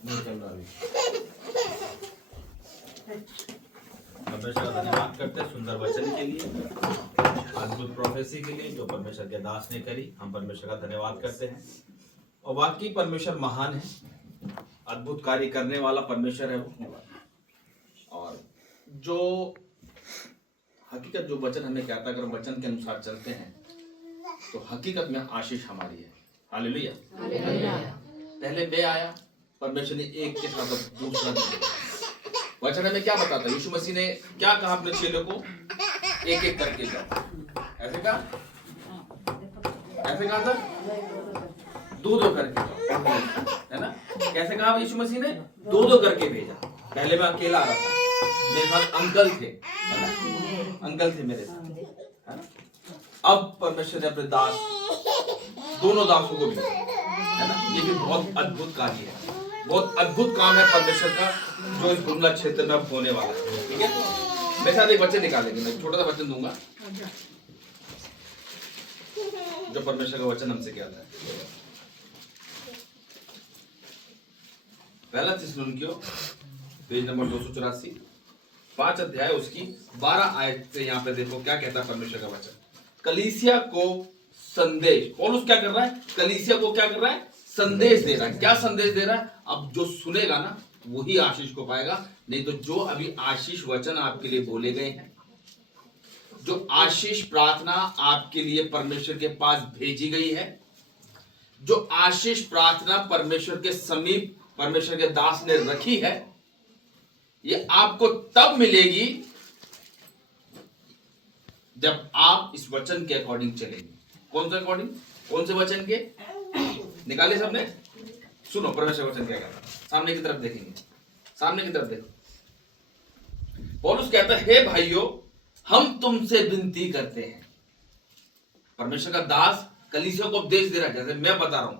नहीं चल रहा अभी। परमेश्वर का धन्यवाद करते हैं सुंदर वचन के लिए, अद्भुत प्रोफेसी के लिए जो परमेश्वर के दास ने करी। हम परमेश्वर का धन्यवाद करते हैं और वाकई परमेश्वर महान है, अद्भुत कार्य करने वाला परमेश्वर है वो। और जो हकीकत जो वचन हमें कहता है, अगर वचन के अनुसार चलते हैं तो हकीकत में आशीष हमारी है। हालेलुया। पहले मैं आया, परमेश्वर ने एक के साथ दूसरा दिया। वचन हमें क्या बताता है? यीशु मसीह ने क्या कहा अपने चेलों को? एक एक करके जाओ। ऐसे कहा था, दो दो करके जाओ, है ना? कैसे कहा यीशु मसीह ने? दो दो करके भेजा। पहले मैं अकेला आ रहा था, मेरे साथ अंकल थे, है ना? अंकल थे मेरे साथ, है ना? अब परमेश्वर ने अपने दास, दोनों दासों को भेजा, है ना? ये भी बहुत अद्भुत कार्य है, बहुत अद्भुत काम है परमेश्वर का जो इस गुमला क्षेत्र में अब होने वाला है। ठीक है, मेरे साथ एक वचन निकालेंगे, मैं छोटा सा वचन दूंगा जो परमेश्वर का वचन हमसे कहता है। पहला थिस्सलुनीकियों पेज नंबर 284, 5 अध्याय उसकी 12 आयत से यहाँ पे देखो क्या कहता है परमेश्वर का वचन। कलीसिया को संदेश, पौलुस क्या कर रहा है? कलीसिया को क्या कर रहा है? संदेश दे रहा है। क्या संदेश दे रहा है? अब जो सुनेगा ना वही आशीष को पाएगा, नहीं तो जो अभी आशीष वचन आपके लिए बोले गए हैं, जो आशीष प्रार्थना आपके लिए परमेश्वर के पास भेजी गई है, जो आशीष प्रार्थना परमेश्वर के समीप परमेश्वर के दास ने रखी है, ये आपको तब मिलेगी जब आप इस वचन के अकॉर्डिंग चलेंगे। कौन से अकॉर्डिंग? कौन से वचन के? निकाले सबने? सुनो परमेश्वर वचन क्या कहता है। सामने की तरफ देखेंगे, सामने की तरफ देखो। पौलुस कहता है, हे भाइयों, हम तुमसे विनती करते हैं। परमेश्वर का दास कलीसिया को उपदेश दे रहा है, जैसे मैं बता रहा हूं,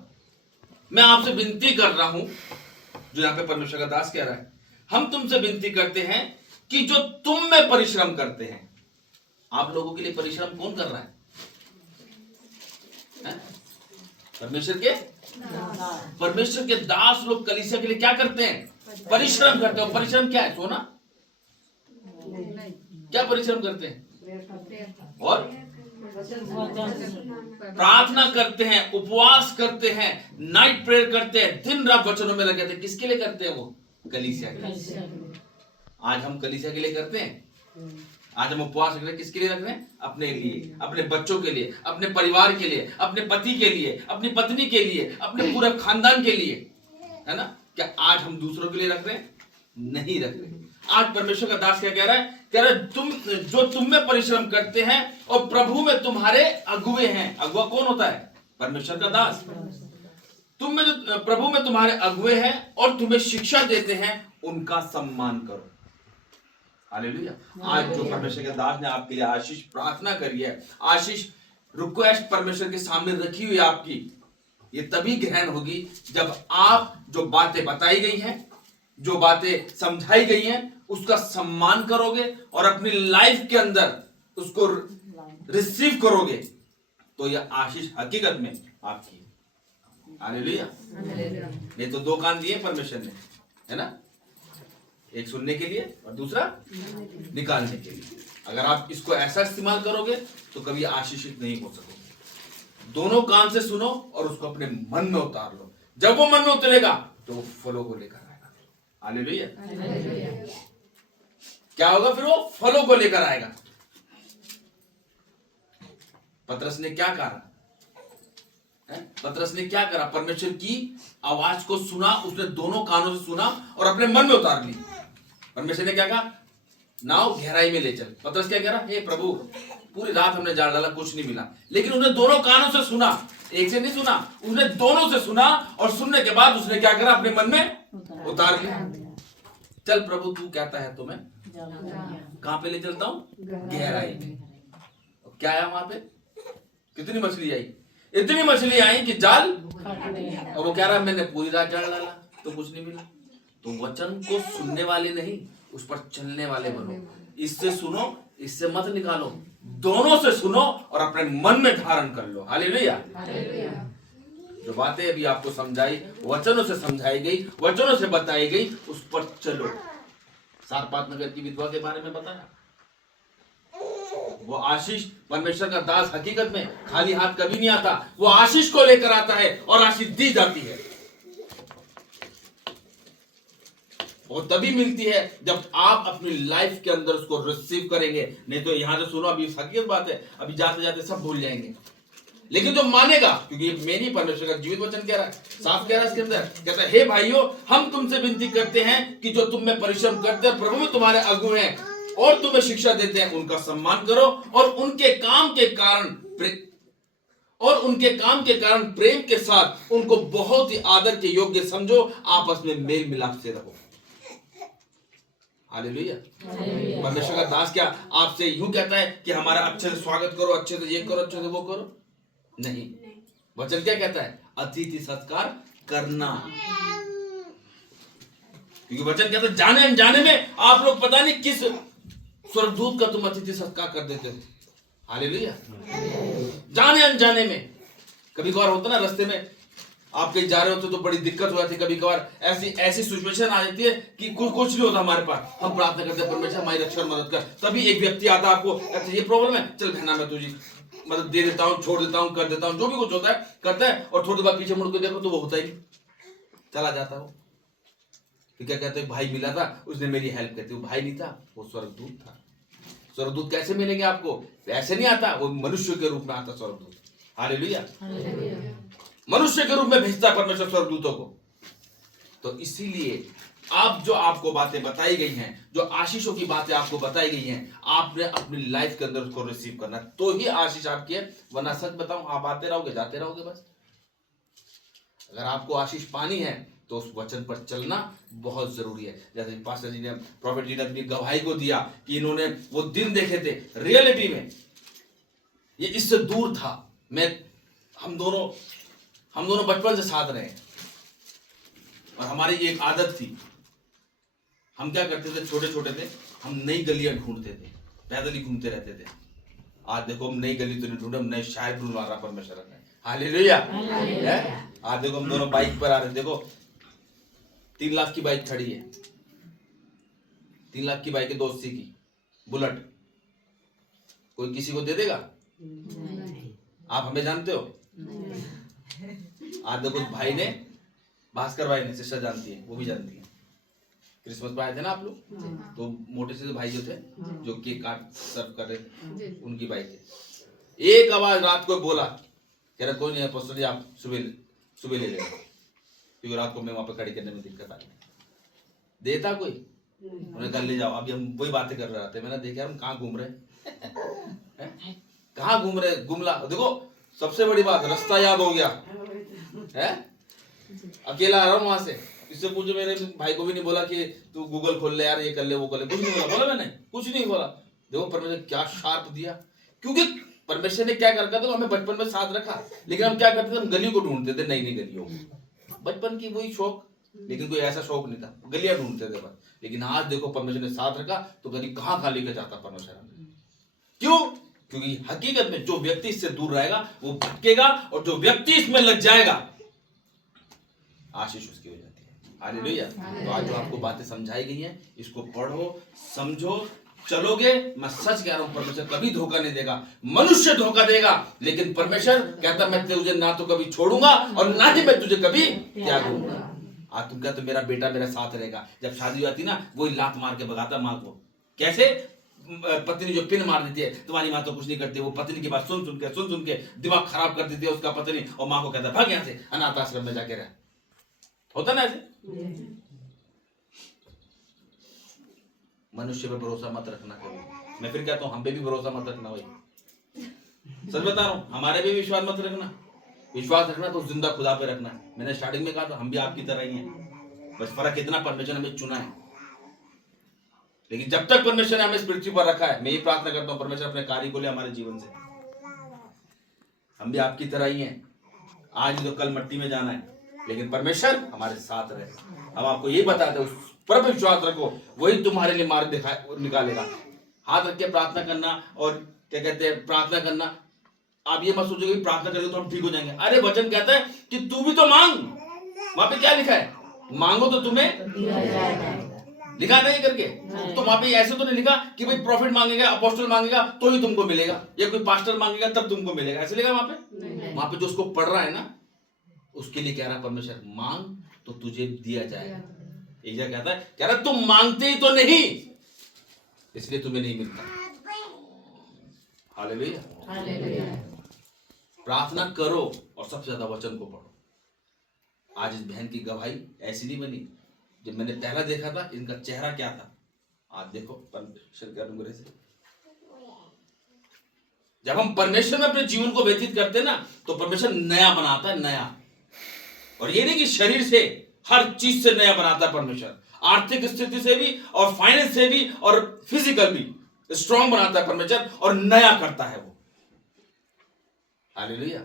मैं आपसे विनती कर रहा हूं, जो यहां पे परमेश्वर का दास कह रहा है, हम तुमसे विनती करते हैं कि जो तुम में परिश्रम करते हैं। आप लोगों के लिए परिश्रम कौन कर रहा है? परमेश्वर के दास लोग कलीसिया के लिए क्या करते हैं? परिश्रम करते हैं। परिश्रम क्या है? सोना? क्या परिश्रम करते हैं? और प्रार्थना करते हैं, उपवास करते हैं, नाइट प्रेयर करते हैं, दिन रात वचनों में लगे थे। किसके लिए करते हैं वो? कलीसिया के लिए। आज हम कलीसिया के लिए करते हैं। आज हम उपवास रख रहे हैं, किसके लिए रख रहे हैं? अपने लिए, अपने बच्चों के लिए, अपने परिवार के लिए, अपने पति के लिए, अपनी पत्नी के लिए, अपने पूरे खानदान के लिए, है ना? क्या आज हम दूसरों के लिए रख रहे हैं? नहीं रख रहे। आज परमेश्वर का दास क्या कह रहा है? कह रहा है तुम जो तुम में परिश्रम करते हैं और प्रभु में तुम्हारे अगुवे हैं। अगुवा कौन होता है? परमेश्वर का दास। तुम में जो प्रभु में तुम्हारे अगुवे हैं और तुम्हें शिक्षा देते हैं, उनका सम्मान करो। हालेलुया। आज जो परमेश्वर के दास ने आपके लिए आशीष प्रार्थना करी है, आशीष रिक्वेस्ट परमेश्वर के सामने रखी हुई आपकी, ये तभी ग्रहण होगी जब आप जो बातें बताई गई हैं, जो बातें समझाई गई हैं, उसका सम्मान करोगे और अपनी लाइफ के अंदर उसको रिसीव करोगे, तो यह आशीष हकीकत में आपकी। हालेलुया। नहीं तो 2 कान दिए परमेश्वर ने, है ना? एक सुनने के लिए और दूसरा निकालने के लिए। अगर आप इसको ऐसा इस्तेमाल करोगे तो कभी आशीषित नहीं हो सकोगे। दोनों कान से सुनो और उसको अपने मन में उतार लो। जब वो मन में उतरेगा तो वो फलों को लेकर आएगा। हालेलुया। क्या होगा फिर? वो फलों को लेकर आएगा। पतरस ने क्या कहा? पतरस ने क्या करा? परमेश्वर की आवाज को सुना, उसने दोनों कानों से सुना और अपने मन में उतार ली। परमेश्वर ने क्या कहा? नाव गहराई में ले चल। पतरस क्या कह रहा? हे प्रभु, पूरी रात हमने जाल डाला, कुछ नहीं मिला। लेकिन उसने दोनों कानों से सुना, एक से नहीं सुना, उसने दोनों से सुना और सुनने के बाद उसने क्या करा? अपने मन में उतार लिया। चल प्रभु, तू कहता है तो मैं कहां पे ले चलता हूं? गहराई में। क्या आया वहां पे? कितनी मछली आई? इतनी मछली आई कि जाल, और वो कह रहा है मैंने पूरी रात जाल डाला तो कुछ नहीं मिला। तो वचन को सुनने वाले नहीं, उस पर चलने वाले बनो। इससे सुनो, इससे मत निकालो, दोनों से सुनो और अपने मन में धारण कर लो। हालेलुया। जो बातें अभी आपको समझाई, वचनों से समझाई गई, वचनों से बताई गई, उस पर चलो। सारपात नगर की विधवा के बारे में बताया, वो आशीष, परमेश्वर का दास हकीकत में खाली हाथ कभी नहीं आता, वो आशीष को लेकर आता है और आशीष दी जाती है। और तभी मिलती है जब आप अपनी लाइफ के अंदर उसको रिसीव करेंगे। नहीं तो यहां से सुनो, अभी हकीकत बात है, अभी जाते जाते सब भूल जाएंगे। लेकिन जो मानेगा, क्योंकि मेरी परमेश्वर का जीवित वचन कह रहा है, साफ कह रहा है इसके अंदर, कहता है हे भाइयों, हम तुमसे विनती करते हैं कि जो तुम में परिश्रम करते हैं, प्रभु में तुम्हारे अगुए हैं और तुम्हें शिक्षा देते हैं, उनका सम्मान करो और उनके काम के कारण प्रेम के साथ उनको बहुत ही आदर के योग्य समझो, आपस में मेल मिलाप से रहो। हालेलुया। परमेश्वर का दास क्या आपसे यूं कहता है कि हमारा अच्छे से स्वागत करो, अच्छे से ये करो, अच्छे से वो करो? नहीं, वचन क्या कहता है? अतिथि सत्कार करना। क्योंकि वचन कहता है जाने अनजाने में आप लोग पता नहीं किस स्वर्गदूत का तुम अतिथि सत्कार कर देते थे। हालेलुया। जाने अनजाने में। कभी कभार होता ना, रास्ते में आप कहीं जा रहे होते तो बड़ी दिक्कत हो जाती है, कभी कभार ऐसी सिचुएशन आ जाती है कि कुछ नहीं होता हमारे पास, हम प्रार्थना करते हैं परमेश्वर हमारी रक्षा मदद कर, तभी एक व्यक्ति आता है आपको, अच्छा ये प्रॉब्लम है, चल बहना मैं तुझे मदद दे देता हूँ, छोड़ देता हूँ, कर देता हूँ, जो भी कुछ होता है करता है, और थोड़ी देर बाद पीछे मुड़ के देखो तो वो होता ही चला जाता हो। तो क्या कहते हैं, भाई मिला था, उसने मेरी हेल्प करती, वो भाई नहीं था, वो स्वर्गदूत था। स्वर्गदूत कैसे मिलेंगे आपको? ऐसे नहीं आता, वो मनुष्य के रूप में आता स्वर्गदूत। हालेलुया। मनुष्य के रूप में भेजता परमेश्वर स्वर्गदूतों को। तो इसीलिए आप जो आपको बातें बताई गई हैं, जो आशीषों की बातें आपको बताई गई हैं, आपने अपनी लाइफ के अंदर उसको रिसीव करना, तो ही आशीष आपकी है। वरना सच बताऊं, आप आते रहोगे जाते रहोगे बस। अगर आपको आशीष पानी है तो उस वचन पर चलना बहुत जरूरी है। जैसे पास्टर जी ने, प्रॉफेट जी ने अपनी गवाही को दिया कि इन्होंने वो दिन देखे थे, रियलिटी में ये इससे दूर था। हम दोनों बचपन से साथ रहे और हमारी एक आदत थी, हम क्या करते थे, छोटे छोटे थे, हम नई गलियां ढूंढते थे, पैदल ही घूमते रहते थे। आज देखो हम नई गली तो नहीं ढूंढे, हम नए शायर ढूंढवा रहा परमेश्वर ने। हालेलुया। आज देखो हम दोनों बाइक पर आ रहे, देखो 3 लाख की बाइक खड़ी है, 3 लाख की बाइक है, 280 की बुलेट, कोई किसी को दे देगा? आप हमें जानते हो? आज देखो भाई ने, भास्कर भाई ने, सिस्टर जानती है, वो भी जानती है, क्रिसमस पे आए थे ना आप लोग, तो मोटे से भाई जो थे जो केक काट सर्व कर रहे थे, उनकी बाइक है। एक आवाज रात को बोला, कह रहा कोई नहीं है पास्टर जी, आप सुबह ले लेना, क्योंकि रात को मैं वहां पर खड़ी करने में दिक्कत आई। देता कोई? उन्हें कल ले जाओ। अभी हम वही बातें कर रहे थे, मैंने देखा हम कहाँ घूम रहे हैं, कहाँ घूम रहे, गुमला। देखो सबसे बड़ी बात, रास्ता याद हो गया है, अकेला आ रहा हूं वहां से। इससे पूछो, मेरे भाई को भी नहीं बोला कि तू गूगल खोल ले यार, ये कर ले वो कर ले, कुछ नहीं बोला मैंने, कुछ नहीं बोला। देखो परमेश्वर क्या शार्प दिया, क्योंकि परमेश्वर ने क्या कर रखा था, हमें बचपन में साथ रखा, लेकिन हम क्या करते थे, हम गलियों को ढूंढते थे, नई नई गलियों, बचपन की वही शौक, लेकिन कोई ऐसा शौक नहीं था, गलियां ढूंढते थे बस। लेकिन आज देखो परमेश्वर ने साथ रखा तो गली कहाँ कहाँ लेकर जाता परमेश्वर। क्यों? क्योंकि हकीकत में जो व्यक्ति इससे दूर रहेगा वो भटकेगा, और जो व्यक्ति इसमें लग जाएगा आशीष उसकी हो जाती है। हालेलुया। तो आज जो आपको बातें समझाई गई हैं, इसको पढ़ो, समझो, चलोगे। मैं सच कह रहा हूं, परमेश्वर कभी धोखा नहीं देगा। मनुष्य धोखा देगा, लेकिन परमेश्वर कहता मैं तुझे ना तो कभी छोड़ूंगा और ना ही मैं तुझे कभी त्यागूंगा। आज तुम कहते मेरा बेटा मेरा साथ रहेगा, जब शादी होती ना वही लात मार के भगाता माँ को। कैसे? पत्नी जो पिन मार देती है, तुम्हारी माँ तो कुछ नहीं करती, वो पत्नी की बात सुन सुन के दिमाग खराब कर देती है उसका पत्नी, और माँ को कहता भाग यहाँ से, अनाथ आश्रम में जाके रह। होता ना ऐसे? मनुष्य पे भरोसा मत रखना कभी। मैं फिर कहता हूँ हम पे भी भरोसा मत रखना भाई, सच बता रहा हूँ, हमारे पे विश्वास मत रखना। विश्वास रखना तो जिंदा खुदा पे रखना। मैंने स्टार्टिंग में कहा था हम भी आपकी तरह ही हैं, बस फर्क इतना परमेश्वर ने हमें चुना है। लेकिन जब तक परमेश्वर ने हमें इस पृथ्वी पर रखा है, मैं ये प्रार्थना करता हूँ परमेश्वर अपने कार्य को ले हमारे जीवन से। हम भी आपकी तरह ही हैं, आज तो कल मट्टी में जाना है, लेकिन परमेश्वर हमारे साथ रहे। हम आपको ये बताते हैं उस पर विश्वास रखो, वही तुम्हारे लिए मार्ग निकालेगा। हाथ रख के प्रार्थना करना, और क्या कहते हैं प्रार्थना करना, आप ये मत सोचोगे कि प्रार्थना करेंगे तो हम ठीक हो जाएंगे। अरे वचन कहता है कि तू भी तो मांग। वहां पे क्या लिखा है? मांगो तो तुम्हें दिया जाएगा। लिखा नहीं करके। तो वहां पे ऐसे तो नहीं लिखा कि भाई प्रॉफिट मांगेगा, अपोस्टल मांगेगा तो ही तुमको मिलेगा, या कोई पास्टर मांगेगा तब तुमको मिलेगा, ऐसे लिखा वहां पे? वहां पे जो उसको पढ़ रहा है ना, उसके लिए कह रहा परमेश्वर मांग तो तुझे दिया जाएगा। एलिया कहता है, कह रहा तुम मांगते ही तो नहीं, इसलिए तुम्हें नहीं मिलता। हालेलुया। हालेलुया। प्रार्थना करो और सबसे ज्यादा वचन को पढ़ो। आज इस बहन की गवाही ऐसी नहीं बनी। जब मैंने पहला देखा था इनका चेहरा क्या था, आज देखो परमेश्वर के अनुग्रह से। जब हम परमेश्वर में अपने जीवन को व्यतीत करते हैं ना, तो परमेश्वर नया बनाता है, नया। और ये नहीं कि शरीर से, हर चीज से नया बनाता है परमेश्वर। आर्थिक स्थिति से भी और फाइनेंस से भी और फिजिकल भी स्ट्रांग बनाता है परमेश्वर और नया करता है वो। हालेलुया।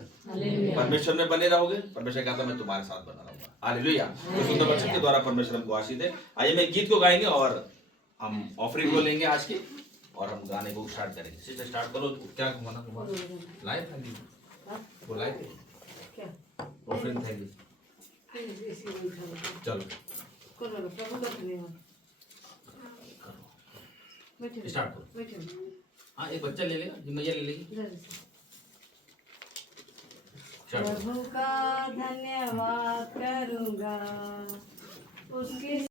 परमेश्वर में बने रहोगे, परमेश्वर कहता है मैं तुम्हारे साथ बना रहूंगा। हालेलुया। तो सुंदर वचन के द्वारा परमेश्वर हमको आशीष दे। आइए मैं गीत को गाएंगे और हम ऑफरिंग को लेंगे आज की, और हम गाने को स्टार्ट करेंगे। सिस्टर स्टार्ट करो। क्या घुमाना लाए थैली, वो लाए थे क्या ऑफरिंग थैली? चलो स्टार्ट करो। हाँ एक बच्चा ले लेगा, मैया ले लेगी। प्रभु का धन्यवाद करूंगा उसके